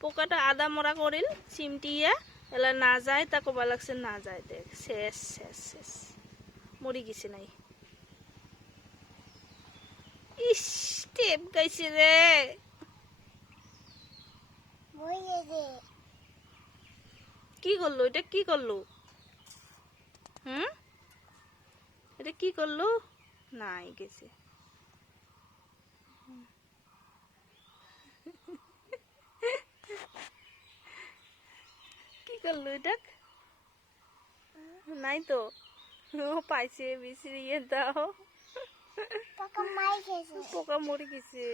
পোকাটা আদা মরা করিল চিমটিয়া এলা না যায় তা কবা লাগছে না যায় দেখ শেষ শেষ শেষ মরি গেছে নাই ইস টেপ গাইছে রে কি করলো এটা কি করলো এটা কি করলো নাই গেছে কি করলো এটা নাই তো ও পাইছে বিছড়িয়ে দাও পোকা মরে গেছে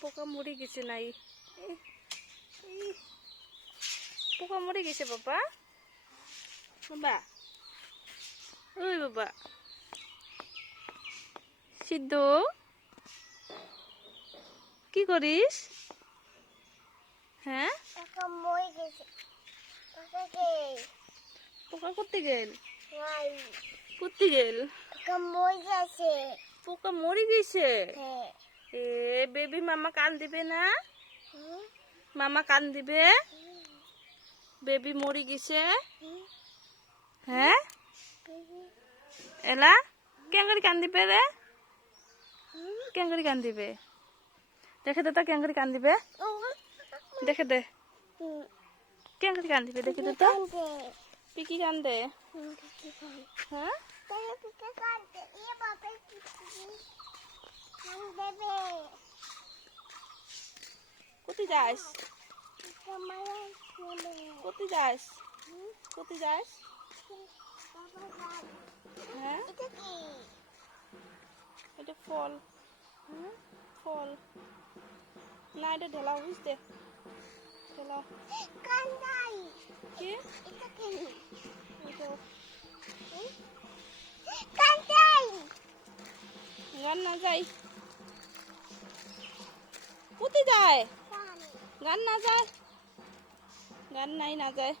পোকা মরে গেছে নাই পোকা মরে গেছে বাবা বাবা ওই বাবা সিদ্ধ কি করিস হ্যাঁ পোকা করতে গেল করতে গেল পোকা মরে গেছে এ বেবি মামা কান দিবে না মামা কান দিবে বেবি মরে গেছে হ্যাঁ এলা কেঙ্গরি কান দিবে রে কেঙ্গরি কান দিবে দেখে দে তো কেঙ্গরি কান দিবে দেখে দে কেঙ্গরি কান দিবে দেখে দে তো পিকি কান দে হ্যাঁ কোথায় যাস কোথায় যাস কোথায় যাস হ্যাঁ এটা ফল ফল না এটা ঢেলা বুঝতে ঢেলা কি গান না যাই কোথায় যায় গান না যায় গান নাই না যায়